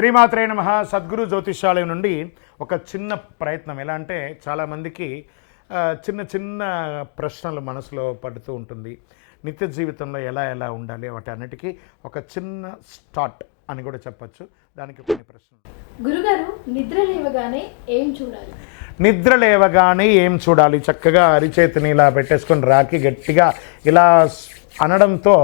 శ్రీమాత్రే నమ. సద్గురు జ్యోతిష్యాలయం నుండి ఒక చిన్న ప్రయత్నం. ఎలా అంటే చాలామందికి చిన్న చిన్న ప్రశ్నలు మనసులో పడుతూ ఉంటుంది. నిత్య జీవితంలో ఎలా ఎలా ఉండాలి వాటి అన్నిటికీ ఒక చిన్న స్టార్ట్ అని కూడా చెప్పచ్చు. దానికి కొన్ని ప్రశ్నలు గురుగారు నిద్ర లేవగానే ఏం చూడాలి? నిద్ర లేవగానే ఏం చూడాలి? చక్కగా అరిచేతిని ఇలా పెట్టేసుకొని రాకి గట్టిగా ఇలా అనడంతో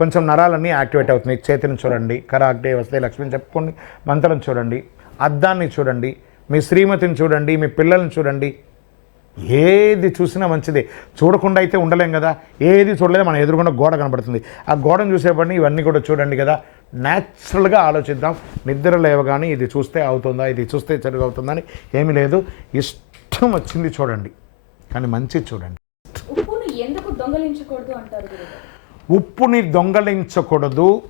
కొంచెం నరాలన్నీ యాక్టివేట్ అవుతున్నాయి. చేతిని చూడండి కరాగ్డే వస్తే లక్ష్మిని చెప్పుకోండి మంత్రం చూడండి అద్దాన్ని చూడండి మీ శ్రీమతిని చూడండి మీ పిల్లల్ని చూడండి. ఏది చూసినా మంచిదే. చూడకుండా అయితే ఉండలేం కదా. ఏది చూడలేదు మన ఎదురుగుండా గోడ కనబడుతుంది. ఆ గోడను చూసేపడిని ఇవన్నీ కూడా చూడండి కదా. న్యాచురల్గా ఆలోచిద్దాం. నిద్ర లేవగానే ఇది చూస్తే అవుతుందా ఇది చూస్తే చెరుగు అవుతుందని ఏమీ లేదు. ఇష్టం వచ్చింది చూడండి. కానీ మంచిది చూడండి. ఉప్పును ఎందుకు దొంగలించకూడదు అంటారు ఉప్పుని దొంగలించకూడదు.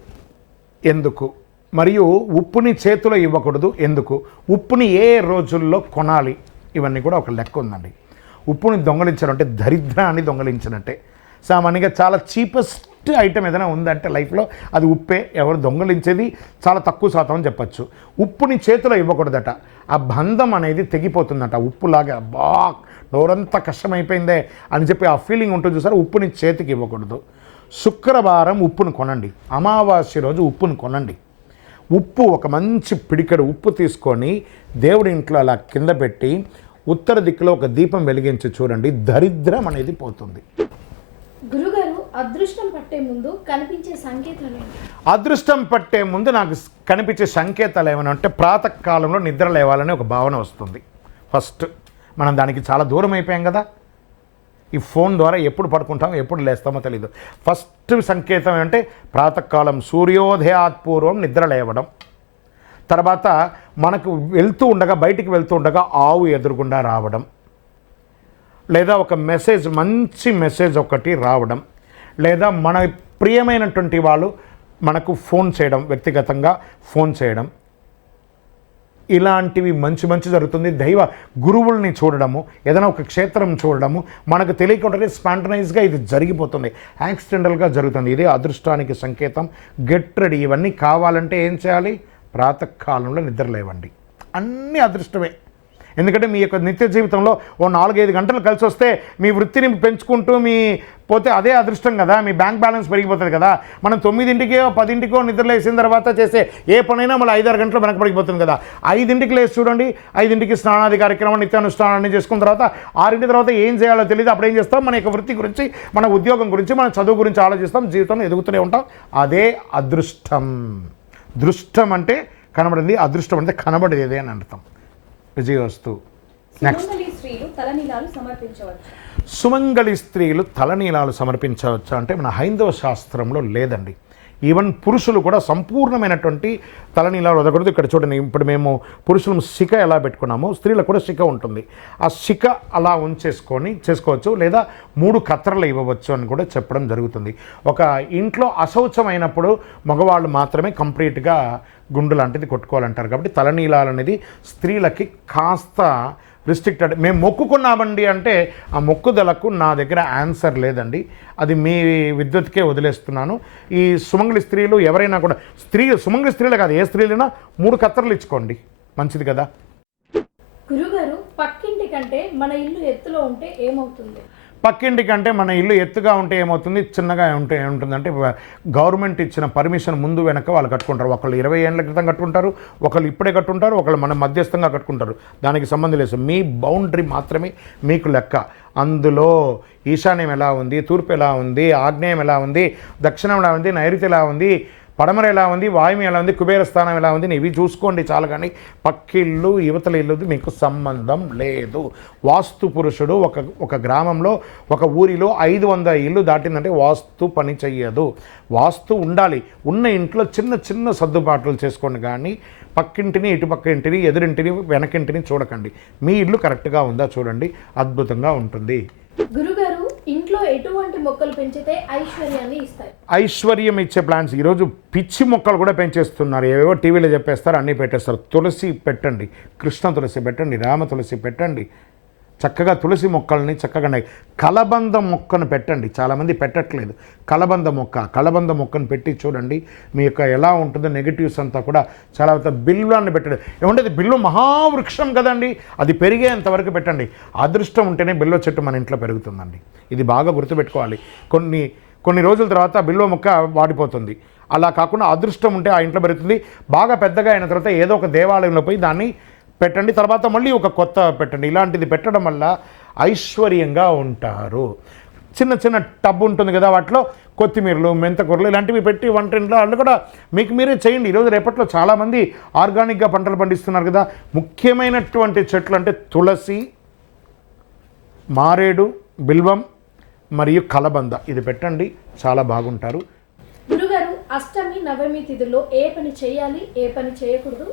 ఎందుకు? మరియు ఉప్పుని చేతిలో ఇవ్వకూడదు. ఎందుకు? ఉప్పుని ఏ రోజుల్లో కొనాలి? ఇవన్నీ కూడా ఒక లెక్క ఉందండి. ఉప్పుని దొంగలించడం అంటే దరిద్రాన్ని దొంగలించినట్టే. సామాన్యంగా చాలా చీపెస్ట్ ఐటమ్ ఏదైనా ఉందంటే లైఫ్లో అది ఉప్పే. ఎవరు దొంగలించేది చాలా తక్కువ శాతం అని చెప్పచ్చు. ఉప్పుని చేతిలో ఇవ్వకూడదట. ఆ బంధం అనేది తెగిపోతుందట. ఉప్పులాగా బా నోరంతా కష్టమైపోయిందే అని చెప్పి ఆ ఫీలింగ్ ఉంటుంది చూసారా? ఉప్పుని చేతికి ఇవ్వకూడదు. శుక్రవారం ఉప్పును కొనండి. అమావాస్య రోజు ఉప్పును కొనండి. ఉప్పు ఒక మంచి పిడికెడు ఉప్పు తీసుకొని దేవుడి ఇంట్లో అలా కింద పెట్టి ఉత్తర దిక్కులో ఒక దీపం వెలిగించి చూడండి. దరిద్రం అనేది పోతుంది. గురుగారు అదృష్టం పట్టే ముందు కనిపించే సంకేతాలు అదృష్టం పట్టే ముందు నాకు కనిపించే సంకేతాలు ఏమైనా అంటే ప్రాతకాలంలో నిద్ర లేవాలని ఒక భావన వస్తుంది. ఫస్ట్ మనం దానికి చాలా దూరం అయిపోయాం కదా. ఈ ఫోన్ ద్వారా ఎప్పుడు పడుకుంటామో ఎప్పుడు లేస్తామో తెలియదు ఫస్ట్ సంకేతం ఏంటంటే ప్రాతకాలం సూర్యోదయాత్ పూర్వం నిద్ర లేవడం. తర్వాత మనకు వెళ్తూ ఉండగా బయటికి వెళ్తూ ఉండగా ఆవు ఎదురుగుండా రావడం. లేదా ఒక మెసేజ్ మంచి మెసేజ్ ఒకటి రావడం. లేదా మన ప్రియమైనటువంటి వాళ్ళు మనకు ఫోన్ చేయడం వ్యక్తిగతంగా ఫోన్ చేయడం. ఇలాంటివి మంచి మంచి జరుగుతుంది. దైవ గురువుల్ని చూడడము ఏదైనా ఒక క్షేత్రం చూడడము మనకు తెలియకుండానే స్పాంటనైజ్గా ఇది జరిగిపోతుంది. యాక్సిడెంటల్గా జరుగుతుంది. ఇదే అదృష్టానికి సంకేతం. Get ready. ఇవన్నీ కావాలంటే ఏం చేయాలి? ప్రాతకాలంలో నిద్ర లేవండి. అన్నీ అదృష్టమే. ఎందుకంటే మీ యొక్క నిత్య జీవితంలో ఓ నాలుగైదు గంటలు కలిసి వస్తే మీ వృత్తిని పెంచుకుంటూ మీ పోతే అదే అదృష్టం కదా మీ బ్యాంక్ బ్యాలెన్స్ పెరిగిపోతుంది కదా. మనం తొమ్మిదింటికో పదింటికో నిద్రలేసిన తర్వాత చేసే ఏ పనైనా మళ్ళీ ఐదారు గంటలు వెనకబడిపోతుంది కదా. ఐదింటికి లేచి చూడండి ఐదింటికి స్నానాది కార్యక్రమం నిత్యానుష్ఠానాన్ని చేసుకున్న తర్వాత ఆరింటి తర్వాత ఏం చేయాలో తెలియదు. అప్పుడు ఏం చేస్తాం? మన యొక్క వృత్తి గురించి మన ఉద్యోగం గురించి మన చదువు గురించి ఆలోచిస్తాం. జీవితంలో ఎదుగుతూనే ఉంటాం. అదే అదృష్టం. దృష్టం అంటే కనబడింది అదృష్టం అంటే కనబడేది అని అర్థం. విజయవస్తు. నెక్స్ట్ సుమంగళి స్త్రీలు తలనీలాలు సమర్పించవచ్చు? సుమంగళి స్త్రీలు తలనీలాలు సమర్పించవచ్చు? అంటే మన హైందవ శాస్త్రంలో లేదండి. ఈవెన్ పురుషులు కూడా సంపూర్ణమైనటువంటి తలనీలాలు వదకూడదు. ఇక్కడ చూడండి ఇప్పుడు మేము పురుషులు శిఖ ఎలా పెట్టుకున్నామో స్త్రీలకు కూడా శిఖ ఉంటుంది. ఆ శిఖ అలా ఉంచేసుకొని చేసుకోవచ్చు లేదా మూడు కత్తెరలు ఇవ్వవచ్చు అని కూడా చెప్పడం జరుగుతుంది. ఒక ఇంట్లో అశౌచమైనప్పుడు మగవాళ్ళు మాత్రమే కంప్లీట్గా గుండు లాంటిది కొట్టుకోవాలంటారు. కాబట్టి తలనీలాలు అనేది స్త్రీలకి కాస్త రిస్ట్రిక్టెడ్ మేము మొక్కుకున్నామండి అంటే ఆ మొక్కుదలకు నా దగ్గర ఆన్సర్ లేదండి. అది మీ విద్యుత్కే వదిలేస్తున్నాను. ఈ సుమంగళి స్త్రీలు ఎవరైనా కూడా స్త్రీ సుమంగళి స్త్రీలే కాదు ఏ స్త్రీలైనా మూడు కత్తర్లు ఇచ్చుకోండి. మంచిది కదా? గురుగారు పక్కింటి కంటే మన ఇల్లు ఎత్తులో ఉంటే ఏమవుతుంది? పక్కింటి కంటే మన ఇల్లు ఎత్తుగా ఉంటే ఏమవుతుంది? చిన్నగా ఉంటే ఏముంటుందంటే గవర్నమెంట్ ఇచ్చిన పర్మిషన్ ముందు వెనక వాళ్ళు కట్టుకుంటారు. ఒకళ్ళు ఇరవై ఏళ్ళ క్రితం కట్టుకుంటారు ఒకళ్ళు ఇప్పుడే కట్టుకుంటారు ఒకళ్ళు మన మధ్యస్థంగా కట్టుకుంటారు. దానికి సంబంధం లేదు. మీ బౌండరీ మాత్రమే మీకు లెక్క. అందులో ఈశాన్యం ఎలా ఉంది? తూర్పు ఎలా ఉంది? ఆగ్నేయం ఎలా ఉంది? దక్షిణం ఎలా ఉంది? నైరుతి ఎలా ఉంది? పడమర ఎలా ఉంది? వాయుమి ఎలా ఉంది? కుబేర స్థానం ఎలా ఉంది? ఇవి చూసుకోండి చాలు కానీ పక్కిళ్ళు యువతల ఇల్లు మీకు సంబంధం లేదు. వాస్తు పురుషుడు ఒక ఒక గ్రామంలో ఒక ఊరిలో ఐదు వందల ఇల్లు దాటిందంటే వాస్తు పని చెయ్యదు. వాస్తు ఉండాలి. ఉన్న ఇంట్లో చిన్న చిన్న సర్దుబాట్లు చేసుకోండి కానీ పక్కింటిని ఇటుపక్క ఇంటిని ఎదురింటిని వెనకింటిని చూడకండి. మీ ఇల్లు కరెక్ట్గా ఉందా? చూడండి. అద్భుతంగా ఉంటుంది. గురుగారు ఇంట్లో ఎటువంటి మొక్కలు పెంచితే ఐశ్వర్యాన్ని ఇస్తాయి? ఐశ్వర్యం ఇచ్చే ప్లాంట్స్. ఈరోజు పిచ్చి మొక్కలు కూడా పెంచేస్తున్నారు. ఏవేవో టీవీలో చెప్పేస్తారు అన్నీ పెట్టేస్తారు. తులసి పెట్టండి కృష్ణ తులసి పెట్టండి రామ తులసి పెట్టండి చక్కగా తులసి మొక్కల్ని చక్కగా కలబంద మొక్కను పెట్టండి. చాలామంది పెట్టట్లేదు. కలబంద మొక్క కలబంద మొక్కను పెట్టి చూడండి. మీ యొక్క ఎలా ఉంటుందో నెగిటివ్స్ అంతా కూడా చాలా బిల్వాన్ని పెట్టండి. ఏమంటే అది బిల్లు మహావృక్షం కదండి. అది పెరిగేంతవరకు పెట్టండి. అదృష్టం ఉంటేనే బిల్వ చెట్టు మన ఇంట్లో పెరుగుతుందండి. ఇది బాగా గుర్తుపెట్టుకోవాలి. కొన్ని కొన్ని రోజుల తర్వాత ఆ బిల్వ మొక్క వాడిపోతుంది. అలా కాకుండా అదృష్టం ఉంటే ఆ ఇంట్లో పెరుగుతుంది. బాగా పెద్దగా అయిన తర్వాత ఏదో ఒక దేవాలయంలో పోయి దాన్ని పెట్టండి. తర్వాత మళ్ళీ ఒక కొత్త పెట్టండి. ఇలాంటిది పెట్టడం వల్ల ఐశ్వర్యంగా ఉంటారు. చిన్న చిన్న టబ్ ఉంటుంది కదా వాటిలో. కొత్తిమీరలు మెంతకూరలు ఇలాంటివి పెట్టి వంటింట్లో వాళ్ళు కూడా మీకు మీరే చేయండి. ఈరోజు రేపట్లో చాలామంది ఆర్గానిక్గా పంటలు పండిస్తున్నారు కదా. ముఖ్యమైనటువంటి చెట్లు అంటే తులసి మారేడు బిల్వం మరియు కలబంద. ఇది పెట్టండి. చాలా బాగుంటారు. గురుగారు అష్టమి నవమి తిథిలో ఏ పని చేయాలి ఏ పని చేయకూడదు?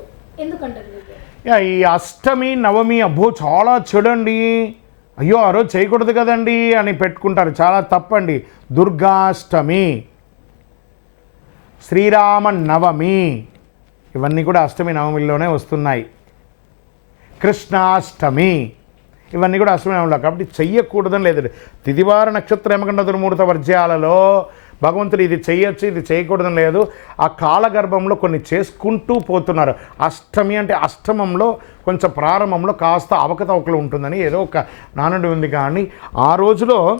ఈ అష్టమి నవమి అబ్బో చాలా చెడండి. అయ్యో ఆ రోజు చేయకూడదు కదండి అని పెట్టుకుంటారు. చాలా తప్పండి. దుర్గాష్టమి శ్రీరామ నవమి ఇవన్నీ కూడా అష్టమి నవమిలోనే వస్తున్నాయి. కృష్ణాష్టమి ఇవన్నీ కూడా అష్టమి నవమిలో. కాబట్టి చెయ్యకూడదని లేదు. తిదివార నక్షత్ర యమగండ దుర్మూర్త వర్జ్యాలలో భగవంతుడు ఇది చేయొచ్చు ఇది చేయకూడదని లేదు. ఆ కాలగర్భంలో కొన్ని చేసుకుంటూ పోతున్నారు. అష్టమి అంటే అష్టమంలో కొంచెం ప్రారంభంలో కాస్త అవకతవకలు ఉంటుందని ఏదో ఒక నానుడి ఉంది కానీ ఆ రోజులో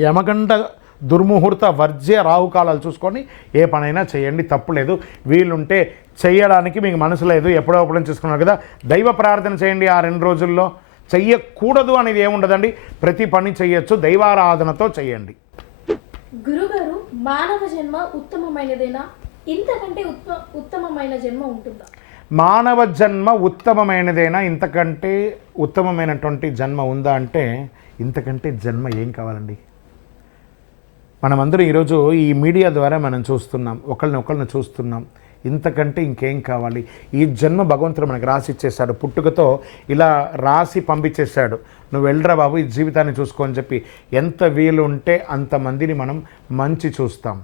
యమగండ దుర్ముహూర్త వర్జ్య రాహుకాలాలు చూసుకొని ఏ పనైనా చేయండి తప్పులేదు వీలుంటే చేయడానికి మీకు మనసు లేదు ఎప్పుడో అప్పుడు చూసుకున్నారు కదా. దైవ ప్రార్థన చేయండి ఆ రెండు రోజుల్లో. చెయ్యకూడదు అనేది ఏముండదండి? ప్రతి పని చేయొచ్చు దైవారాధనతో చేయండి గురుగారు మానవ జన్మ ఉత్తమమైనదేనా? ఇంతకంటే ఉత్త ఉత్తమమైన జన్మ ఉంటుందా? మానవ జన్మ ఉత్తమమైనదేనా? ఇంతకంటే ఉత్తమమైనటువంటి జన్మ ఉందా అంటే ఇంతకంటే జన్మ ఏం కావాలండి? మనమందరం ఈరోజు ఈ మీడియా ద్వారా మనం చూస్తున్నాం ఒకరిని ఒకరిని చూస్తున్నాం. ఇంతకంటే ఇంకేం కావాలి? ఈ జన్మ భగవంతుడు మనకి రాసి ఇచ్చేశాడు. పుట్టుకతో ఇలా రాసి పంపించేశాడు. నువ్వు వెళ్ళరా బాబు ఈ జీవితాన్ని చూసుకో అని చెప్పి ఎంత వీలు ఉంటే అంతమందిని మనం మంచి చూస్తాం.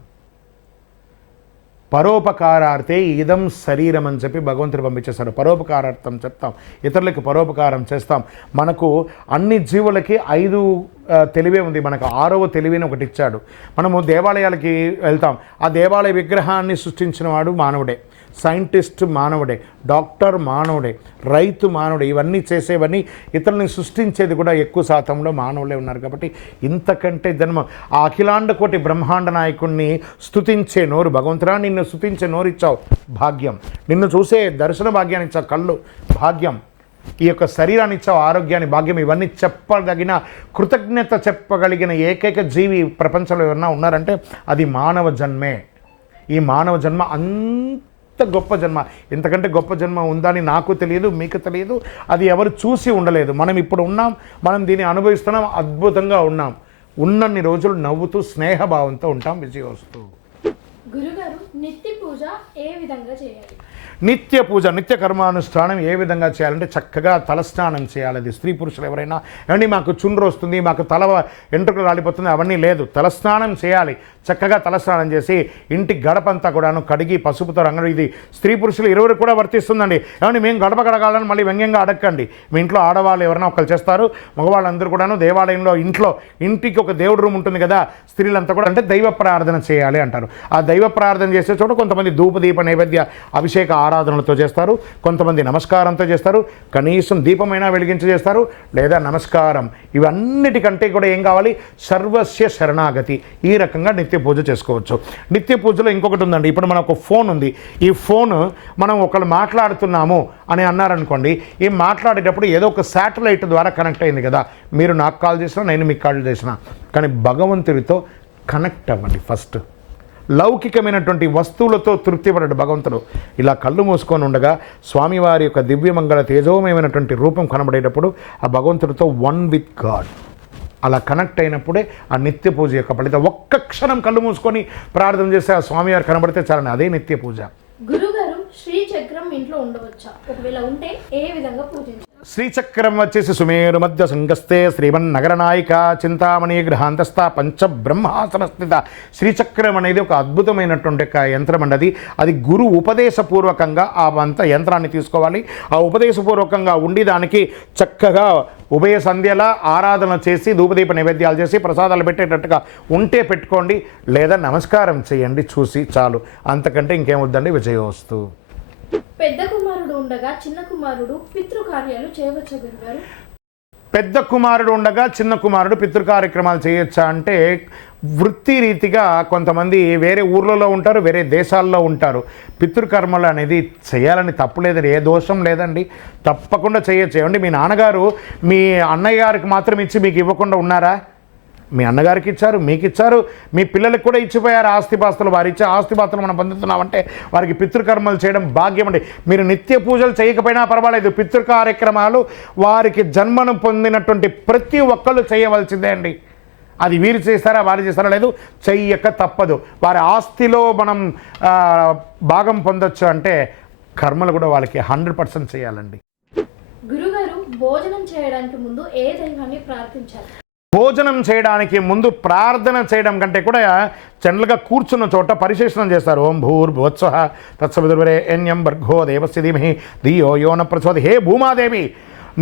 పరోపకారార్థే ఇదం శరీరం అని చెప్పి భగవంతుడు పంపించేశారు. పరోపకారార్థం చెప్తాం. ఇతరులకు పరోపకారం చేస్తాం. మనకు అన్ని జీవులకి ఐదు తెలివే ఉంది. మనకు ఆరవ తెలివిని ఒకటి ఇచ్చాడు. మనము దేవాలయాలకి వెళ్తాం. ఆ దేవాలయ విగ్రహాన్ని సృష్టించిన వాడు మానవుడే. సైంటిస్ట్ మానవుడే డాక్టర్ మానవుడే రైతు మానవుడే ఇవన్నీ చేసేవన్నీ ఇతరులని సృష్టించేది కూడా ఎక్కువ శాతంలో మానవులే ఉన్నారు కాబట్టి ఇంతకంటే జన్మ. ఆ అఖిలాండ కోటి బ్రహ్మాండ నాయకుడిని స్థుతించే నోరు భగవంతురా నిన్ను స్థుతించే నోరు ఇచ్చావు భాగ్యం. నిన్ను చూసే దర్శన భాగ్యాన్ని ఇచ్చావు కళ్ళు. భాగ్యం. ఈ యొక్క శరీరాన్ని ఇచ్చావు ఆరోగ్యాన్ని భాగ్యం. ఇవన్నీ చెప్పదగిన కృతజ్ఞత చెప్పగలిగిన ఏకైక జీవి ప్రపంచంలో ఎవరన్నా ఉన్నారంటే అది మానవ జన్మే. ఈ మానవ జన్మ అంత గొప్ప జన్మ? ఇంతకంటే గొప్ప జన్మ ఉందని నాకు తెలియదు మీకు తెలియదు. అది ఎవరు చూసి ఉండలేదు. మనం ఇప్పుడు ఉన్నాం మనం దీన్ని అనుభవిస్తున్నాం అద్భుతంగా ఉన్నాం. ఉన్నన్ని రోజులు నవ్వుతూ స్నేహభావంతో ఉంటాం విజయోస్తు గురుగారు నిత్య పూజ ఏ విధంగా చేయాలి? నిత్య పూజ నిత్య కర్మానుష్ఠానం ఏ విధంగా చేయాలంటే చక్కగా తలస్నానం చేయాలి. అది స్త్రీ పురుషులు ఎవరైనా ఏమండి మాకు చుండ్రు వస్తుంది మాకు తల ఎంట్రుకలు రాలిపోతుంది అవన్నీ లేదు. తలస్నానం చేయాలి. చక్కగా తలస్నానం చేసి ఇంటి గడపంతా కూడాను కడిగి పసుపుతో రంగు ఇది స్త్రీ పురుషులు ఇరువురు కూడా వర్తిస్తుందండి. ఏమండి మేము గడప కడగాలని మళ్ళీ వ్యంగ్యంగా అడగండి మీ ఇంట్లో ఆడవాళ్ళు ఎవరైనా ఒకరు చేస్తారు. మగవాళ్ళందరూ కూడాను దేవాలయంలో ఇంట్లో ఇంటికి ఒక దేవుడు రూమ్ ఉంటుంది కదా స్త్రీలంతా కూడా అంటే దైవ ప్రార్థన చేయాలి అంటారు. ఆ దైవ ప్రార్థన చేసే చోట కొంతమంది ధూపదీప నైవేద్య అభిషేక ఆరాధనలతో చేస్తారు. కొంతమంది నమస్కారంతో చేస్తారు. కనీసం దీపమైనా వెలిగించి చేస్తారు. లేదా నమస్కారం. ఇవన్నిటికంటే కూడా ఏం కావాలి? సర్వస్య శరణాగతి. ఈ రకంగా నిత్య నిత్య పూజ చేసుకోవచ్చు. నిత్య పూజలో ఇంకొకటి ఉందండి. ఇప్పుడు మనకు ఒక ఫోన్ ఉంది. ఈ ఫోన్ మనం ఒకళ్ళు మాట్లాడుతున్నాము అని అన్నారనుకోండి ఈ మాట్లాడేటప్పుడు ఏదో ఒక శాటిలైట్ ద్వారా కనెక్ట్ అయింది కదా. మీరు నాకు కాల్ చేసినా నేను మీకు కాల్ చేసిన. కానీ భగవంతుడితో కనెక్ట్ అవ్వండి ఫస్ట్. లౌకికమైనటువంటి వస్తువులతో తృప్తిపడడు భగవంతుడు. ఇలా కళ్ళు మూసుకొని ఉండగా స్వామివారి యొక్క దివ్యమంగళ తేజోమయమైనటువంటి రూపం కనబడేటప్పుడు ఆ భగవంతుడితో వన్ విత్ గాడ్ అలా కనెక్ట్ అయినప్పుడే ఆ నిత్య పూజ యొక్క ఫలితం. ఒక్క క్షణం కళ్ళు మూసుకొని ప్రార్థన చేస్తే ఆ స్వామివారు కనబడితే చాలని అదే నిత్య పూజ. గురుగారు శ్రీ చక్రం ఇంట్లో ఉండవచ్చా? ఒకవేళ ఉంటే ఏ విధంగా పూజించాలి శ్రీచక్రం వచ్చేసి సుమేరు మధ్య సంగస్తే శ్రీమన్నగర నాయిక చింతామణి గ్రహాంతస్థ పంచబ్రహ్మాసనస్థిత. శ్రీచక్రం అనేది ఒక అద్భుతమైనటువంటి యంత్రం అండి అది. అది గురు ఉపదేశపూర్వకంగా ఆ అంత యంత్రాన్ని తీసుకోవాలి. ఆ ఉపదేశపూర్వకంగా ఉండి దానికి చక్కగా ఉభయ సంధ్యల ఆరాధన చేసి ధూపదీప నైవేద్యాలు చేసి ప్రసాదాలు పెట్టేటట్టుగా ఉంటే పెట్టుకోండి. లేదా నమస్కారం చేయండి చూసి చాలు. అంతకంటే ఇంకేం వద్దండి విజయోస్తు. పెద్ద కుమారుడు ఉండగా చిన్న కుమారుడు పితృకార్యాలు చేయవచ్చా గురుగారు? పెద్ద కుమారుడు ఉండగా చిన్న కుమారుడు పితృ కార్యక్రమాలు చేయొచ్చా అంటే వృత్తి రీతిగా కొంతమంది వేరే ఊర్లలో ఉంటారు వేరే దేశాల్లో ఉంటారు. పితృకర్మలు అనేది చేయాలని తప్పులేదండి ఏ దోషం లేదండి. తప్పకుండా చేయొచ్చు. ఏమండి మీ నాన్నగారు మీ అన్నయ్య గారికి మాత్రం ఇచ్చి మీకు ఇవ్వకుండా ఉన్నారా? మీ అన్నగారికి ఇచ్చారు మీకు ఇచ్చారు మీ పిల్లలకు కూడా ఇచ్చిపోయారు ఆస్తిపాస్తులు వారు ఇచ్చే ఆస్తిపాస్తులు మనం పొందుతున్నామంటే వారికి పితృకర్మలు చేయడం భాగ్యం అండి. మీరు నిత్య పూజలు చేయకపోయినా పర్వాలేదు పితృ కార్యక్రమాలు వారికి జన్మను పొందినటువంటి ప్రతి ఒక్కళ్ళు చేయవలసిందే అండి. అది వీరు చేస్తారా వారు చేస్తారా లేదు చెయ్యక తప్పదు. వారి ఆస్తిలో మనం భాగం పొందొచ్చు అంటే కర్మలు కూడా వాళ్ళకి హండ్రెడ్ పర్సెంట్ చేయాలండి. గురుగారు భోజనం చేయడానికి ముందు ఏ దైవాన్ని ప్రార్థించాలి? భోజనం చేయడానికి ముందు ప్రార్థన చేయడం కంటే కూడా జనరల్గా కూర్చున్న చోట పరిశేషణం చేస్తారు. ఓం భూర్ భూత్సవ తత్సవిదుర్వరే ఎన్యం భర్గో దేవస్య ధీమహి దియో యోన ప్రచోద. హే భూమాదేవి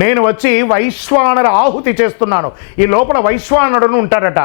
నేను వచ్చి వైశ్వానర ఆహుతి చేస్తున్నాను. ఈ లోపల వైశ్వానరుడు ఉంటాడట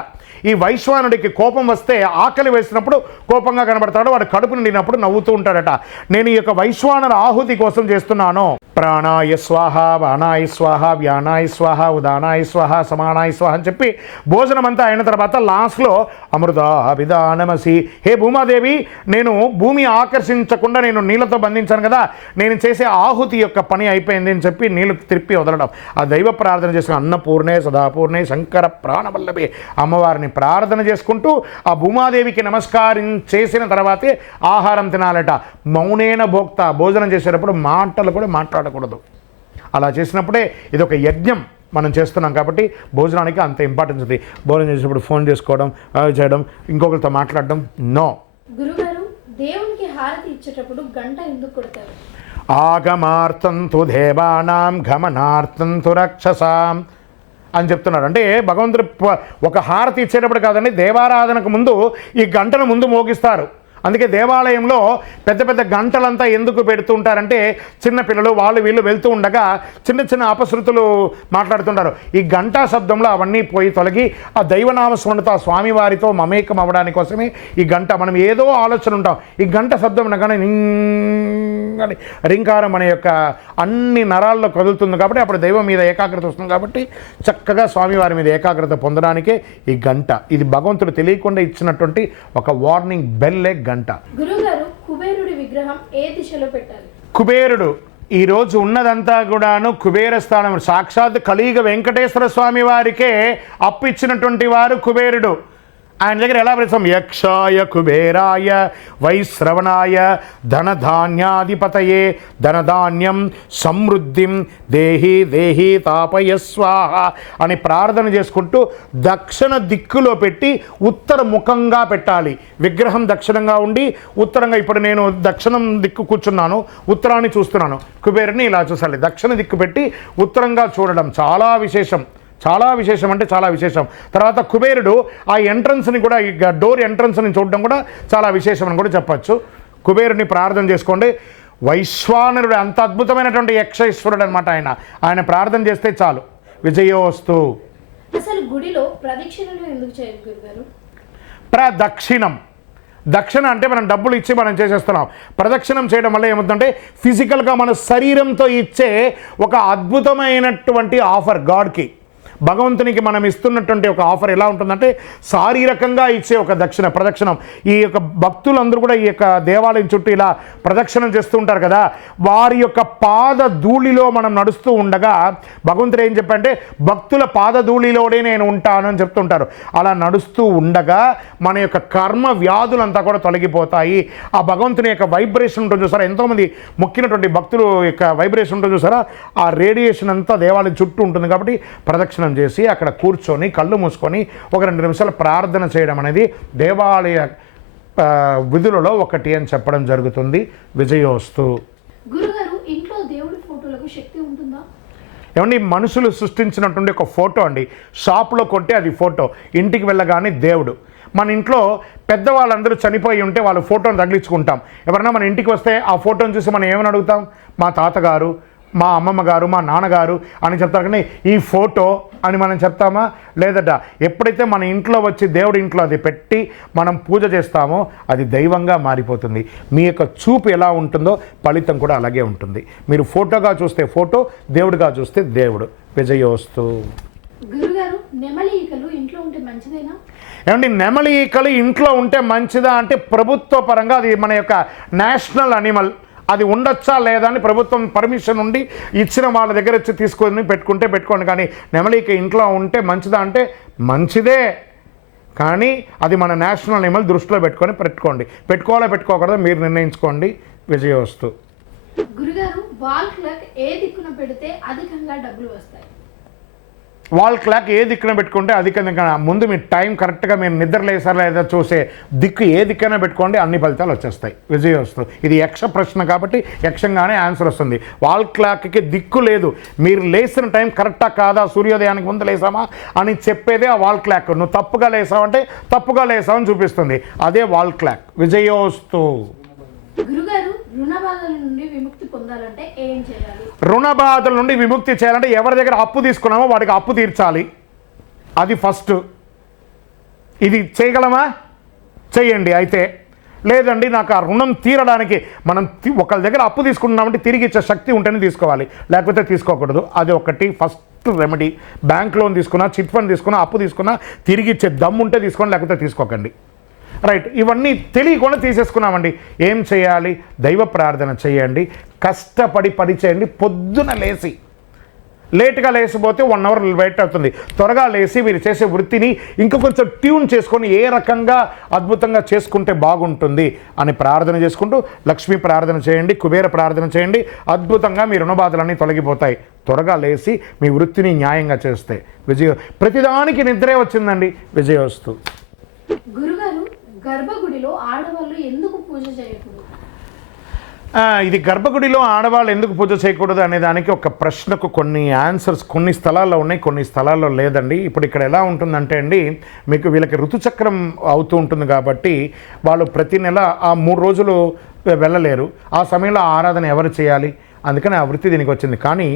ఈ వైశ్వానుడికి కోపం వస్తే ఆకలి వేసినప్పుడు కోపంగా కనబడతాడు. వాడు కడుపు నిండినప్పుడు నవ్వుతూ ఉంటాడట. నేను ఈ యొక్క వైశ్వానర ఆహుతి కోసం చేస్తున్నాను. ప్రాణాయ స్వాహ బాణాయ స్వాహ వ్యానాయ స్వాహ ఉదానాయ స్వాహ సమానాయ స్వాహ అని చెప్పి భోజనం అంతా అయిన తర్వాత లాస్ట్లో అమృత అభిదానమసి హే భూమాదేవి నేను భూమి ఆకర్షించకుండా నేను నీళ్ళతో బంధించాను కదా నేను చేసే ఆహుతి యొక్క పని అయిపోయింది అని చెప్పి నీళ్ళు తిప్పి వదలడం. ఆ దైవ ప్రార్థన చేసిన అన్నపూర్ణే సదాపూర్ణే శంకర ప్రాణవల్లభే అమ్మవారిని ప్రార్థన చేసుకుంటూ ఆ భూమాదేవికి నమస్కారం చేసిన తర్వాతే ఆహారం తినాలట. మౌనేన భోక్త భోజనం చేసేటప్పుడు మాటలు కూడా మాట్లాడకూడదు. అలా చేసినప్పుడే ఇది ఒక యజ్ఞం మనం చేస్తున్నాం కాబట్టి భోజనానికి అంత ఇంపార్టెన్స్ ఉంది. భోజనం చేసేటప్పుడు ఫోన్ చేసుకోవడం చేయడం ఇంకొకరితో మాట్లాడడం నో గురుగారు దేవునికి హారతి ఇచ్చేటప్పుడు గంట ఎందుకు కొడతారు? ఆగమార్థం తు దేవానాం గమనార్థం తు రక్షసాం అని చెప్తున్నాడు అంటే భగవంతుడు ఒక హారతి ఇచ్చేటప్పుడు కాదండి దేవారాధనకు ముందు ఈ గంటను ముందు మోగిస్తారు. అందుకే దేవాలయంలో పెద్ద పెద్ద గంటలంతా ఎందుకు పెడుతూ ఉంటారంటే వాళ్ళు వీళ్ళు వెళ్తూ ఉండగా చిన్న చిన్న అపశృతులు మాట్లాడుతుంటారు. ఈ గంటా శబ్దంలో అవన్నీ పోయి తొలగి ఆ దైవనామ స్మరణతో ఆ స్వామివారితో మమేకం అవ్వడానికి కోసమే ఈ గంట మనం ఏదో ఆలోచన ఉంటాం. ఈ గంట శబ్దం అనగానే నింగ్ అని రింకారం అనే యొక్క అన్ని నరాల్లో కదులుతుంది కాబట్టి అప్పుడు దైవం మీద ఏకాగ్రత వస్తుంది కాబట్టి చక్కగా స్వామివారి మీద ఏకాగ్రత పొందడానికే ఈ గంట. ఇది భగవంతుడు తెలియకుండా ఇచ్చినటువంటి ఒక వార్నింగ్ బెల్లే గంట. గురుగారు కుబేరుడి విగ్రహం ఏ దిశలో పెట్టాలి? కుబేరుడు ఈరోజు ఉన్నదంతా కూడాను కుబేర స్థానం. సాక్షాత్ కలియుగ వెంకటేశ్వర స్వామి వారికే అప్పు ఇచ్చినటువంటి వారు కుబేరుడు. ఆయన దగ్గర ఎలా పిలుస్తాం యక్షాయ కుబేరాయ వైశ్రవణాయ ధనధాన్యాధిపతయే ధనధాన్యం సమృద్ధిం దేహి దేహి తాపయ స్వాహ అని ప్రార్థన చేసుకుంటూ దక్షిణ దిక్కులో పెట్టి ఉత్తర ముఖంగా పెట్టాలి. విగ్రహం దక్షిణంగా ఉండి ఉత్తరంగా ఇప్పుడు నేను దక్షిణం దిక్కు కూర్చున్నాను ఉత్తరాన్ని చూస్తున్నాను. కుబేరుని ఇలా చూసాలి. దక్షిణ దిక్కు పెట్టి ఉత్తరంగా చూడడం చాలా విశేషం. చాలా విశేషం అంటే చాలా విశేషం. తర్వాత కుబేరుడు ఆ ఎంట్రన్స్ని కూడా డోర్ ఎంట్రన్స్ని చూడడం కూడా చాలా విశేషం అని కూడా చెప్పచ్చు. కుబేరుని ప్రార్థన చేసుకోండి. వైశ్వానరుడు అంత అద్భుతమైనటువంటి యక్షేశ్వరుడు అనమాట ఆయన. ఆయన ప్రార్థన చేస్తే చాలు. విజయోస్తు. అసలు గుడిలో ప్రదక్షిణలు ఎందుకు ప్రదక్షిణం. దక్షిణ అంటే మనం డబ్బులు ఇచ్చి మనం చేసేస్తున్నాం. ప్రదక్షిణం చేయడం వల్ల ఏమవుతుందంటే ఫిజికల్గా మన శరీరంతో ఇచ్చే ఒక అద్భుతమైనటువంటి ఆఫర్ గాడ్కి. భగవంతునికి మనం ఇస్తున్నటువంటి ఒక ఆఫర్ ఎలా ఉంటుందంటే శారీరకంగా ఇచ్చే ఒక దక్షిణ ప్రదక్షిణం. ఈ యొక్క భక్తులందరూ కూడా ఈ యొక్క దేవాలయం చుట్టూ ఇలా ప్రదక్షిణం చేస్తూ ఉంటారు కదా. వారి యొక్క పాద ధూళిలో మనం నడుస్తూ ఉండగా భగవంతుడు ఏం చెప్పంటే భక్తుల పాద ధూళిలోనే నేను ఉంటాను అని చెప్తుంటారు. అలా నడుస్తూ ఉండగా మన యొక్క కర్మ వ్యాధులంతా కూడా తొలగిపోతాయి. ఆ భగవంతుని యొక్క వైబ్రేషన్ ఉంటుంది చూసారా? ఎంతోమంది ముఖ్యమైనటువంటి భక్తులు యొక్క వైబ్రేషన్ ఉంటుంది చూసారా? ఆ రేడియేషన్ అంతా దేవాలయం చుట్టూ ఉంటుంది కాబట్టి ప్రదక్షిణ చేసి అక్కడ కూర్చొని కళ్ళు మూసుకొని ఒక రెండు నిమిషాలు ప్రార్థన చేయడం అనేది దేవాలయ విధులలో ఒకటి అని చెప్పడం జరుగుతుంది. విజయోస్తు. గురుగారు ఇంట్లో దేవుడి ఫోటోలకు శక్తి ఉంటుందా? ఏమండి మనుషులు సృష్టించినటువంటి ఒక ఫోటో అండి. షాప్లో కొట్టే అది ఫోటో. ఇంటికి వెళ్ళగానే దేవుడు. మన ఇంట్లో పెద్దవాళ్ళందరూ చనిపోయి ఉంటే వాళ్ళ ఫోటోని తగిలించుకుంటాం. ఎవరైనా మన ఇంటికి వస్తే ఆ ఫోటోని చూసి మనం ఏమని అడుగుతాం? మా తాతగారు మా అమ్మమ్మ గారు మా నాన్నగారు అని చెప్తారు. కానీ ఈ ఫోటో అని మనం చెప్తామా? లేదట. ఎప్పుడైతే మన ఇంట్లో వచ్చి దేవుడి ఇంట్లో అది పెట్టి మనం పూజ చేస్తామో అది దైవంగా మారిపోతుంది. మీ యొక్క చూపు ఎలా ఉంటుందో ఫలితం కూడా అలాగే ఉంటుంది. మీరు ఫోటోగా చూస్తే ఫోటో దేవుడిగా చూస్తే దేవుడు. విజయోస్తు. ఏమండి నెమలి ఈకలు ఇంట్లో ఉంటే మంచిదా? అంటే ప్రభుత్వ పరంగా అది మన యొక్క నేషనల్ అనిమల్. అది ఉండొచ్చా లేదా అని ప్రభుత్వం పర్మిషన్ ఉండి ఇచ్చిన వాళ్ళ దగ్గర వచ్చి తీసుకొని పెట్టుకుంటే పెట్టుకోండి. కానీ నెమలిక ఇంట్లో ఉంటే మంచిదా అంటే మంచిదే. కానీ అది మన నేషనల్ నెమలి దృష్టిలో పెట్టుకొని పెట్టుకోండి. పెట్టుకోవాలో పెట్టుకోకూడదు మీరు నిర్ణయించుకోండి. విజయవస్తు. గురుగారు వాల్ క్లర్క్ ఏ దిక్కున పెడితే అధికంగా డబ్బులు వస్తాయి. వాల్ క్లాక్ ఏ దిక్కున పెట్టుకుంటే అధికంగా ముందు మీ టైం కరెక్ట్గా మీరు నిద్ర లేసారా లేదా చూసే దిక్కు ఏ దిక్కున పెట్టుకోండి అన్ని ఫలితాలు వచ్చేస్తాయి. విజయం వస్తుంది. ఇది యక్ష ప్రశ్న కాబట్టి యక్షంగానే ఆన్సర్ వస్తుంది. వాల్ క్లాక్కి దిక్కు లేదు. మీరు లేసిన టైం కరెక్టా కాదా? సూర్యోదయానికి ముందు లేసామా? అని చెప్పేదే ఆ వాల్ క్లాక్ నువ్వు తప్పుగా లేసావంటే తప్పుగా లేసావని చూపిస్తుంది. అదే వాల్ క్లాక్ విజయోస్తు. గురుగారు రుణ బాధల నుండి విముక్తి పొందాలంటే ఏం చేయాలి? రుణ బాధల నుండి విముక్తి చేయాలంటే ఎవరి దగ్గర అప్పు తీసుకున్నామో వాడికి అప్పు తీర్చాలి. అది ఫస్ట్. ఇది చేయగలమా? చేయండి అయితే. లేదండి నాకు ఆ రుణం తీరడానికి మనం తి- ఒకళ్ళ దగ్గర అప్పు తీసుకుంటున్నామంటే తిరిగి ఇచ్చే శక్తి ఉంటేనే తీసుకోవాలి. లేకపోతే తీసుకోకూడదు. అది ఒకటి ఫస్ట్ రెమెడీ. బ్యాంక్ లోన్ తీసుకున్నా చిట్ ఫండ్ తీసుకున్నా అప్పు తీసుకున్నా తిరిగి ఇచ్చే దమ్ము ఉంటే తీసుకోండి లేకపోతే తీసుకోకండి. రైట్ ఇవన్నీ తెలియకుండా తీసేసుకున్నామండి. ఏం చేయాలి? దైవ ప్రార్థన చేయండి. కష్టపడి పని చేయండి. పొద్దున లేచి లేట్గా లేసిపోతే వన్ అవర్ వెయిట్ అవుతుంది. త్వరగా లేచి మీరు చేసే వృత్తిని ఇంకా కొంచెం ట్యూన్ చేసుకొని ఏ రకంగా అద్భుతంగా చేసుకుంటే బాగుంటుంది అని ప్రార్థన చేసుకుంటూ లక్ష్మీ ప్రార్థన చేయండి కుబేర ప్రార్థన చేయండి. అద్భుతంగా మీ రుణబాధలన్నీ తొలగిపోతాయి. త్వరగా లేచి మీ వృత్తిని న్యాయంగా చేస్తే విజయ ప్రతిదానికి నిద్రే వచ్చిందండి. విజయోస్తు గురుగారు గర్భగుడిలో ఆడవాళ్ళు ఎందుకు పూజ చేయకూడదు? ఇది గర్భగుడిలో ఆడవాళ్ళు ఎందుకు పూజ చేయకూడదు అనే దానికి ఒక ప్రశ్నకు కొన్ని ఆన్సర్స్ కొన్ని స్థలాల్లో ఉన్నాయి కొన్ని స్థలాల్లో లేదండి. ఇప్పుడు ఇక్కడ ఎలా ఉంటుందంటే అండి మీకు వీళ్ళకి ఋతుచక్రం అవుతూ ఉంటుంది కాబట్టి వాళ్ళు ప్రతి నెల ఆ మూడు రోజులు వెళ్ళలేరు. ఆ సమయంలో ఆరాధన ఎవరు చేయాలి? అందుకని ఆ వృత్తి దీనికి వచ్చింది. కానీ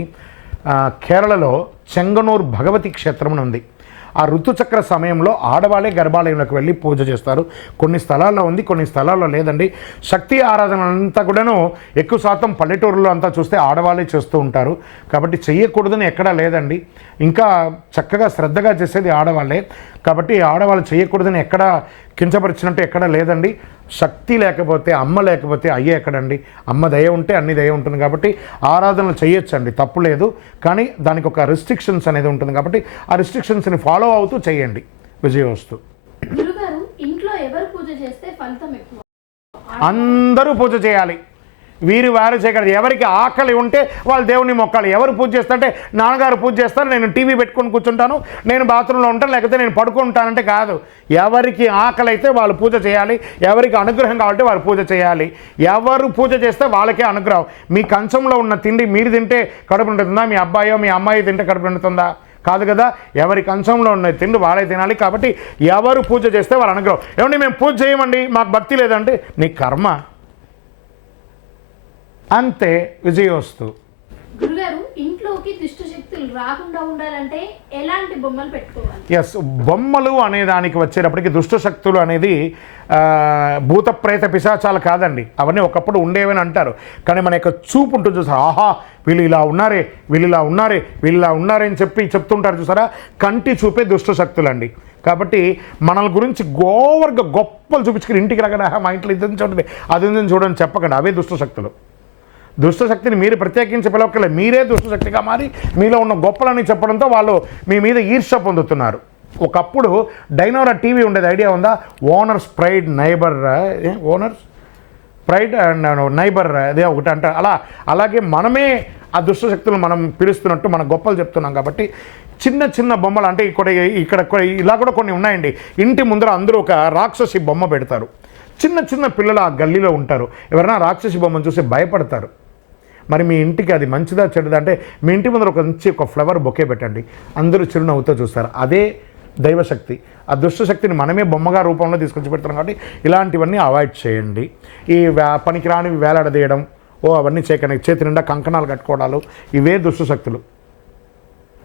కేరళలో చెంగనూరు భగవతి క్షేత్రం ఉంది. ఆ ఋతుచక్ర సమయంలో ఆడవాళ్ళే గర్భాలయంలోకి వెళ్ళి పూజ చేస్తారు. కొన్ని స్థలాల్లో ఉంది కొన్ని స్థలాల్లో లేదండి. శక్తి ఆరాధన అంతా కూడాను ఎక్కువ శాతం పల్లెటూరులో అంతా చూస్తే ఆడవాళ్ళే చేస్తూ ఉంటారు. కాబట్టి చేయకూడదని ఎక్కడా లేదండి. ఇంకా చక్కగా శ్రద్ధగా చేసేది ఆడవాళ్ళే. కాబట్టి ఆడవాళ్ళు చేయకూడదని ఎక్కడా కించపరిచినట్టు ఎక్కడా లేదండి. శక్తి లేకపోతే అమ్మ లేకపోతే అయ్యే ఎక్కడండి? అమ్మ దయ ఉంటే అన్ని దయ ఉంటుంది కాబట్టి ఆరాధనలు చేయొచ్చండి తప్పు లేదు. కానీ దానికి ఒక రిస్ట్రిక్షన్స్ అనేది ఉంటుంది కాబట్టి ఆ రిస్ట్రిక్షన్స్ని ఫాలో అవుతూ చేయండి విజయవస్తు. ఇంట్లో ఎవరు పూజ చేస్తే ఫలితం ఎక్కువ? అందరూ పూజ చేయాలి. వీరి వారు చేయగలరు ఎవరికి ఆకలి ఉంటే వాళ్ళు దేవుని మొక్కాలి. ఎవరు పూజ చేస్తారంటే నాన్నగారు పూజ చేస్తారు నేను టీవీ పెట్టుకొని కూర్చుంటాను నేను బాత్రూంలో ఉంటాను లేకపోతే నేను పడుకుంటానంటే కాదు. ఎవరికి ఆకలి అయితే వాళ్ళు పూజ చేయాలి. ఎవరికి అనుగ్రహం కావాలంటే వారు పూజ చేయాలి. ఎవరు పూజ చేస్తే వాళ్ళకే అనుగ్రహం. మీ కంచంలో ఉన్న తిండి మీరు తింటే కడుపు నిండుతుందా? మీ అబ్బాయో మీ అమ్మాయి తింటే కడుపు నిండుతుందా? కాదు కదా. ఎవరి కంచంలో ఉన్న తిండి వాళ్ళే తినాలి కాబట్టి ఎవరు పూజ చేస్తే వాళ్ళు అనుగ్రహం. ఏమండి మేము పూజ చేయమండి మాకు భక్తి లేదంటే? నీ కర్మ. అంతే విజయోస్తు గురుగారు ఇంట్లోకి దుష్ట శక్తులు రాకుండా ఉండాలంటే ఎలాంటి బొమ్మలు పెట్టుకోవాలి? ఎస్ బొమ్మలు అనే దానికి వచ్చేటప్పటికి దుష్ట శక్తులు అనేది భూత ప్రేత పిశాచాలు కాదండి. అవన్నీ ఒకప్పుడు ఉండేవని అంటారు. కానీ మన యొక్క చూపు ఉంటుంది చూసారా? ఆహా వీళ్ళు ఇలా ఉన్నారే వీళ్ళు ఇలా ఉన్నారే వీళ్ళు ఇలా ఉన్నారే అని చెప్పి చెప్తుంటారు చూసారా? కంటి చూపే దుష్ట శక్తులండి కాబట్టి మనల గురించి గోవర్గా గొప్పలు చూపించుకుని ఇంటికి రాగానే "ఆహా, మా ఇంట్లో ఇది ఉంది చూడండి అది చూడండి చెప్పకండి. అవే దుష్ట శక్తులు దుష్టశక్తిని మీరు ప్రత్యేకించి పిలవక్కలే మీరే దుష్టశక్తిగా మారి మీలో ఉన్న గొప్పలని చెప్పడంతో వాళ్ళు మీ మీద ఈర్ష్య పొందుతున్నారు. ఒకప్పుడు డైనోరా టీవీ ఉండేది. ఐడియా ఉందా? Owners pride neighbour owners? Pride and neighbour అదే ఒకటి అంటారు అలా అలాగే మనమే ఆ దుష్టశక్తులు మనం పిలుస్తున్నట్టు మన గొప్పలు చెప్తున్నాం కాబట్టి చిన్న చిన్న బొమ్మలు అంటే ఇక్కడ ఇక్కడ ఇలా కూడా కొన్ని ఉన్నాయండి. ఇంటి ముందర అందరూ ఒక రాక్షసి బొమ్మ పెడతారు. చిన్న చిన్న పిల్లలు ఆ గల్లీలో ఉంటారు. ఎవరైనా రాక్షసి బొమ్మను చూసి భయపడతారు. మరి మీ ఇంటికి అది మంచిదా చెడుదా అంటే మీ ఇంటి ముందర ఒక మంచి ఒక ఫ్లవర్ బొకే పెట్టండి. అందరూ చిరునవ్వుతో చూస్తారు. అదే దైవశక్తి. ఆ దుష్టశక్తిని మనమే బొమ్మగా రూపంలో తీసుకొచ్చి పెడతాం కాబట్టి ఇలాంటివన్నీ అవాయిడ్ చేయండి. ఈ వ్యా పనికిరానివి వేలాడదీయడం ఓ అవన్నీ చేయకండి. చేతి నిండా కంకణాలు కట్టుకోవడాలు ఇవే దుష్టశక్తులు.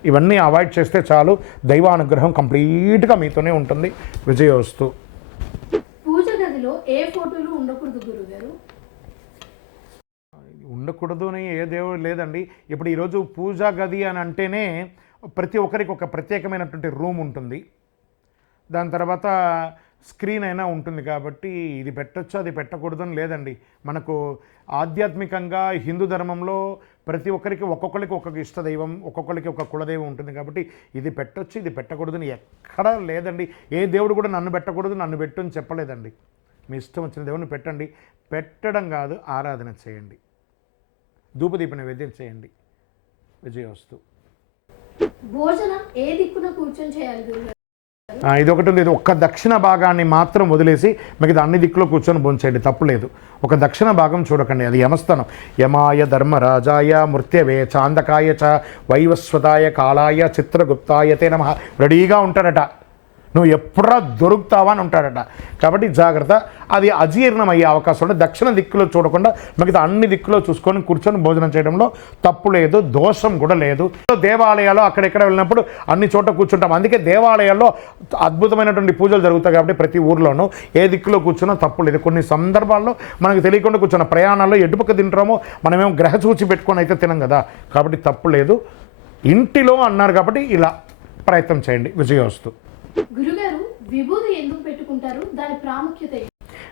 ఇవన్నీ అవాయిడ్ చేస్తే చాలు దైవానుగ్రహం కంప్లీట్గా మీతోనే ఉంటుంది. విజయోస్తు పూజ గదిలో ఏ ఫోటోలు ఉండకూడదు గురు ఉండకూడదు అని ఏ దేవుడు లేదండి. ఇప్పుడు ఈరోజు పూజా గది అని అంటేనే ప్రతి ఒక్కరికి ఒక ప్రత్యేకమైనటువంటి రూమ్ ఉంటుంది. దాని తర్వాత స్క్రీన్ అయినా ఉంటుంది కాబట్టి ఇది పెట్టొచ్చు అది పెట్టకూడదు అని లేదండి. మనకు ఆధ్యాత్మికంగా హిందూ ధర్మంలో ప్రతి ఒక్కరికి ఒక్కొక్కరికి ఒక్కొక్క ఇష్టదైవం ఒక్కొక్కరికి ఒక కులదైవం ఉంటుంది కాబట్టి ఇది పెట్టొచ్చు ఇది పెట్టకూడదని ఎక్కడా లేదండి. ఏ దేవుడు కూడా నన్ను పెట్టకూడదు నన్ను పెట్టు అని చెప్పలేదండి. మీ ఇష్టం వచ్చిన దేవుని పెట్టండి. పెట్టడం కాదు ఆరాధన చేయండి. ధూపదీప నైవేద్యం చేయండి. విజయోస్తు భోజనం ఏ దిక్కున కూర్చొని చేయాలి గురుగారు? ఆ, ఇది ఒకటి ఉంది ఇది ఒక్క దక్షిణ భాగాన్ని మాత్రం వదిలేసి మిగతా అన్ని దిక్కులో కూర్చొని భోంచేయండి తప్పులేదు ఒక దక్షిణ భాగం చూడకండి. అది యమస్థానం యమాయ ధర్మరాజాయ మృత్యవే చాందకాయ చ వైవస్వతాయ కాళాయ చిత్రగుప్తాయ తే నమ. రెడీగా ఉంటాడట నువ్వు ఎప్పుడా దొరుకుతావా అని ఉంటాడట. కాబట్టి జాగ్రత్త. అది అజీర్ణం అయ్యే అవకాశం ఉంది దక్షిణ దిక్కులో చూడకుండా మిగతా అన్ని దిక్కులో చూసుకొని కూర్చొని భోజనం చేయడంలో తప్పు లేదు దోషం కూడా లేదు. దేవాలయాలు అక్కడెక్కడ వెళ్ళినప్పుడు అన్ని చోట కూర్చుంటాం. అందుకే దేవాలయాల్లో అద్భుతమైనటువంటి పూజలు జరుగుతాయి కాబట్టి ప్రతి ఊర్లోనూ. ఏ దిక్కులో కూర్చున్నా తప్పు లేదు. కొన్ని సందర్భాల్లో మనకు తెలియకుండా కూర్చున్న ప్రయాణాల్లో ఎటుపక్క తింటామో మనమేం గ్రహ సూచి పెట్టుకొని అయితే తినం కదా. కాబట్టి తప్పు లేదు. ఇంటిలో అన్నారు కాబట్టి ఇలా ప్రయత్నం చేయండి. విజయవస్తు. గురుగారు విభూది ఎందుకు పెట్టుకుంటారు? దాని ప్రాముఖ్యత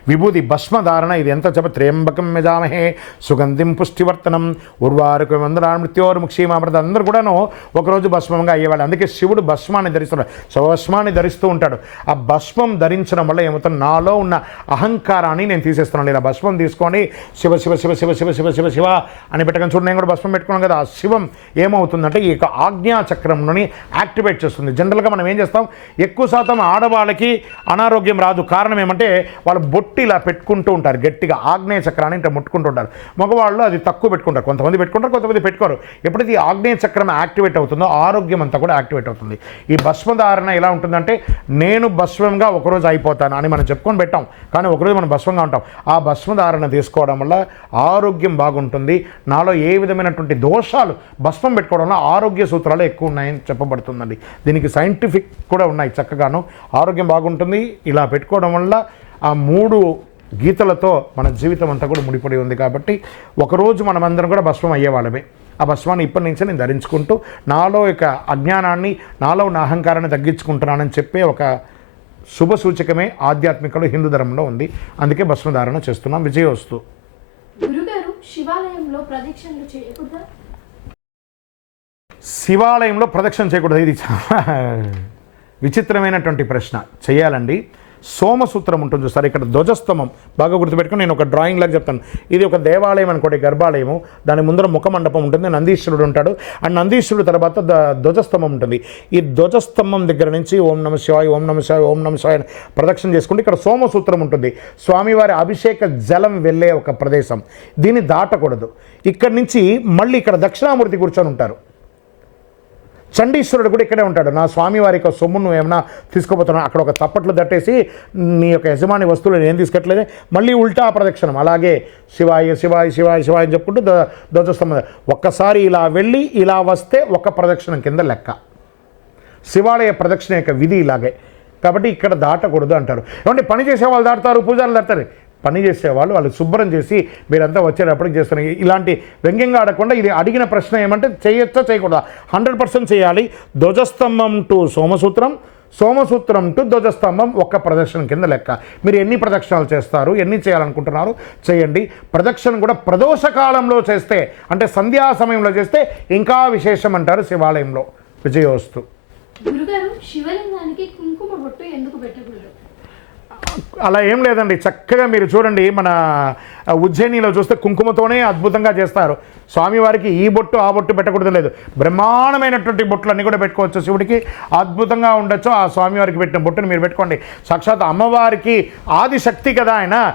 విభూతి విభూది భస్మధారణ ఇది ఎంత చెప్ప త్రేంబకం మెజామహే సుగంధిం పుష్టివర్తనం ఉర్వారుక వందనాడు ముక్షీమామృత అందరూ కూడాను ఒకరోజు భస్మంగా అయ్యేవాళ్ళు. అందుకే శివుడు భస్మాన్ని ధరిస్తున్నాడు స్వభస్మాన్ని ధరిస్తూ ఉంటాడు. ఆ భస్మం ధరించడం వల్ల ఏమవుతుంది? నాలో ఉన్న అహంకారాన్ని నేను తీసేస్తున్నాను. ఇలా భస్మం తీసుకొని శివ శివ శివ శివ శివ శివ శివ శివ అని పెట్టకని చూడండి నేను కూడా భస్మం పెట్టుకున్నాను కదా. ఆ శివం ఏమవుతుందంటే ఈ యొక్క ఆజ్ఞా చక్రంలోని యాక్టివేట్ చేస్తుంది. జనరల్గా మనం ఏం చేస్తాం? ఎక్కువ శాతం ఆడవాళ్ళకి అనారోగ్యం రాదు. కారణం ఏమంటే వాళ్ళు బొట్టు ఇలా పెట్టుకుంటూ ఉంటారు గట్టిగా ఆగ్నేయ చక్రాన్ని ఇట్లా ముట్టుకుంటూ ఉంటారు. మగవాళ్ళు అది తక్కువ పెట్టుకుంటారు. కొంతమంది పెట్టుకుంటారు కొంతమంది పెట్టుకోరు. ఎప్పుడైతే ఈ ఆగ్నేయ చక్రం యాక్టివేట్ అవుతుందో ఆరోగ్యం అంతా కూడా యాక్టివేట్ అవుతుంది. ఈ భస్మధారణ ఎలా ఉంటుందంటే నేను భస్వంగా ఒకరోజు అయిపోతాను అని మనం చెప్పుకొని పెట్టాం. కానీ ఒకరోజు మనం భస్వంగా ఉంటాం. ఆ భస్మధారణ తీసుకోవడం వల్ల ఆరోగ్యం బాగుంటుంది. నాలో ఏ విధమైనటువంటి దోషాలు భస్మం పెట్టుకోవడం వల్ల ఆరోగ్య సూత్రాలు ఎక్కువ ఉన్నాయని చెప్పబడుతుందండి. దీనికి సైంటిఫిక్ కూడా ఉన్నాయి చక్కగాను. ఆరోగ్యం బాగుంటుంది. ఇలా పెట్టుకోవడం వల్ల ఆ మూడు గీతలతో మన జీవితం అంతా కూడా ముడిపడి ఉంది కాబట్టి ఒకరోజు మనమందరం కూడా భస్మం అయ్యేవాళ్ళమే. ఆ భస్మాన్ని ఇప్పటి నుంచే నేను ధరించుకుంటూ నాలో యొక్క అజ్ఞానాన్ని నాలో ఉన్న అహంకారాన్ని తగ్గించుకుంటున్నానని చెప్పే ఒక శుభ సూచకమే ఆధ్యాత్మికలో హిందూ ధర్మంలో ఉంది. అందుకే భస్మధారణ చేస్తున్నాం. విజయోస్తు. శివాలయంలో ప్రదక్షిణలు చేయకూడదా? శివాలయంలో ప్రదక్షిణ చేయకూడదు. ఇది చాలా విచిత్రమైనటువంటి ప్రశ్న. చేయాలండి. సోమసూత్రం ఉంటుంది చూస్తారు ఇక్కడ ధ్వజస్తంభం. బాగా గుర్తుపెట్టుకుని నేను ఒక డ్రాయింగ్ లాగా చెప్తాను. ఇది ఒక దేవాలయం అనుకోండి గర్భాలయము. దాని ముందర ముఖ మండపం ఉంటుంది నందీశ్వరుడు ఉంటాడు. అండ్ నందీశ్వరుడు తర్వాత ధ్వజస్తంభం ఉంటుంది. ఈ ధ్వజస్తంభం దగ్గర నుంచి ఓం నమ శివాయ ఓం నమ శివాయ ఓం నమ శివాయ అని ప్రదక్షిణ చేసుకుంటే ఇక్కడ సోమసూత్రం ఉంటుంది. స్వామివారి అభిషేక జలం వెళ్ళే ఒక ప్రదేశం. దీన్ని దాటకూడదు. ఇక్కడి నుంచి మళ్ళీ ఇక్కడ దక్షిణామూర్తి కూర్చొని ఉంటారు. చండీశ్వరుడు కూడా ఇక్కడే ఉంటాడు. నా స్వామి వారి యొక్క సొమ్ము నువ్వు ఏమైనా తీసుకోపోతున్నా అక్కడ ఒక తప్పట్లు దట్టేసి నీ యొక్క యజమాని వస్తువులు నేను తీసుకెట్లేదు. మళ్ళీ ఉల్టా ప్రదక్షిణం. అలాగే శివాయ శివాయ శివాయ శివాయ అని చెప్పుకుంటూ ధ్వజస్తంభం. ఒక్కసారి ఇలా వెళ్ళి ఇలా వస్తే ఒక ప్రదక్షిణం కింద లెక్క. శివాలయ ప్రదక్షిణ యొక్క విధి ఇలాగే. కాబట్టి ఇక్కడ దాటకూడదు అంటారు. ఏమంటే పని చేసే వాళ్ళు దాటుతారు పూజారులు దాటుతారు. పని చేసేవాళ్ళు వాళ్ళు శుభ్రం చేసి మీరంతా వచ్చేటప్పటికి చేస్తున్నారు ఇలాంటి వ్యంగ్యంగా ఆడకుండా ఇది అడిగిన ప్రశ్న ఏమంటే చేయొచ్చా చేయకూడదా? హండ్రెడ్ పర్సెంట్ చేయాలి. ధ్వజస్తంభం టు సోమసూత్రం సోమసూత్రం టు ధ్వజస్తంభం ఒక్క ప్రదక్షిణ కింద లెక్క. మీరు ఎన్ని ప్రదక్షిణాలు చేస్తారు ఎన్ని చేయాలనుకుంటున్నారు చేయండి. ప్రదక్షిణ కూడా ప్రదోష కాలంలో చేస్తే అంటే సంధ్యా సమయంలో చేస్తే ఇంకా విశేషం అంటారు శివాలయంలో. విజయోస్తు. గురుగారు శివలింగానికి కుంకుమ బొట్టు ఎందుకు పెట్టకూడదు? అలా ఏం లేదండి. చక్కగా మీరు చూడండి మన ఉజ్జయినిలో చూస్తే కుంకుమతోనే అద్భుతంగా చేస్తారు. స్వామివారికి ఈ బొట్టు ఆ బొట్టు పెట్టకూడదు లేదు. బ్రహ్మాండమైనటువంటి బొట్లు అన్నీ కూడా పెట్టుకోవచ్చు. శివుడికి అద్భుతంగా ఉండొచ్చు. ఆ స్వామివారికి పెట్టిన బొట్టును మీరు పెట్టుకోండి. సాక్షాత్ అమ్మవారికి ఆదిశక్తి కదా ఆయన.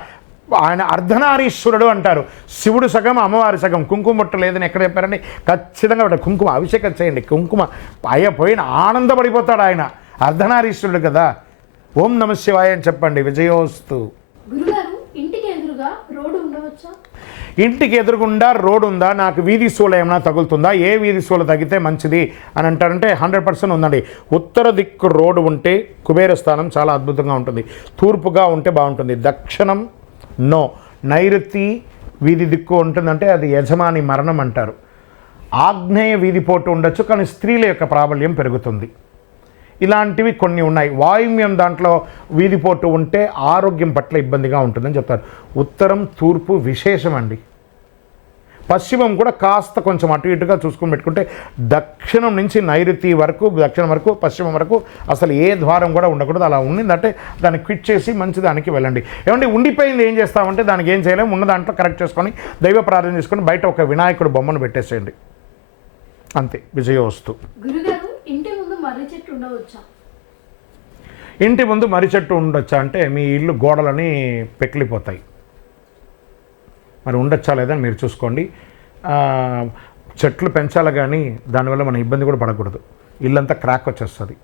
ఆయన అర్ధనారీశ్వరుడు అంటారు. శివుడు సగం అమ్మవారి సగం. కుంకుమ బొట్టు లేదని ఎక్కడ చెప్పారండి? ఖచ్చితంగా కుంకుమ అభిషేకం చేయండి. కుంకుమ అయ్య పోయిన ఆనందపడిపోతాడు ఆయన. అర్ధనారీశ్వరుడు కదా. ఓం నమ శివాయ అని చెప్పండి విజయోస్తు. ఇంటికి ఎదురుగుండా రోడ్ ఉందా నాకు వీధి సూల ఏమైనా తగులుతుందా? ఏ వీధి సూల తగితే మంచిది అని అంటారంటే హండ్రెడ్ పర్సెంట్ ఉందండి. ఉత్తర దిక్కు రోడ్డు ఉంటే కుబేర స్థానం చాలా అద్భుతంగా ఉంటుంది. తూర్పుగా ఉంటే బాగుంటుంది. దక్షిణం నో. నైరుతి వీధి దిక్కు ఉంటుందంటే అది యజమాని మరణం అంటారు. ఆగ్నేయ వీధి పోటు ఉండొచ్చు కానీ స్త్రీల యొక్క ప్రాబల్యం పెరుగుతుంది. ఇలాంటివి కొన్ని ఉన్నాయి. వాయుమ్యం దాంట్లో వీధిపోటు ఉంటే ఆరోగ్యం పట్ల ఇబ్బందిగా ఉంటుందని చెప్తారు. ఉత్తరం తూర్పు విశేషం అండి పశ్చిమం కూడా కాస్త కొంచెం అటు ఇటుగా చూసుకొని పెట్టుకుంటే దక్షిణం నుంచి నైరుతి వరకు దక్షిణం వరకు పశ్చిమం వరకు అసలు ఏ ద్వారం కూడా ఉండకూడదు. అలా ఉండిందంటే దాన్ని క్విట్ చేసి మంచి దానికి వెళ్ళండి. ఏమంటే ఉండిపోయింది ఏం చేస్తామంటే దానికి ఏం చేయలేము ఉన్న దాంట్లో కరెక్ట్ చేసుకొని దైవ ప్రార్థన చేసుకొని బయట ఒక వినాయకుడు బొమ్మను పెట్టేసేయండి. అంతే విజయోస్తు గురుగారు ఇంటి ముందు మర్రి చెట్టు ఉండవచ్చా? ఇంటి ముందు మర్రి చెట్టు ఉండొచ్చా? అంటే మీ ఇల్లు గోడలని పెకిలిపోతాయి మరి ఉండొచ్చా లేదని మీరు చూసుకోండి. చెట్లు పెంచాలి కానీ దానివల్ల మన ఇబ్బంది కూడా పడకూడదు. ఇల్లంతా క్రాక్ వచ్చేస్తుంది.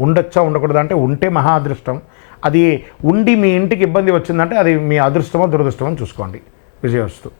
ఉండొచ్చా ఉండకూడదు అంటే ఉంటే మహా అదృష్టం. అది ఉండి మీ ఇంటికి ఇబ్బంది వచ్చిందంటే అది మీ అదృష్టమో దురదృష్టమో చూసుకోండి. విజయవస్తు.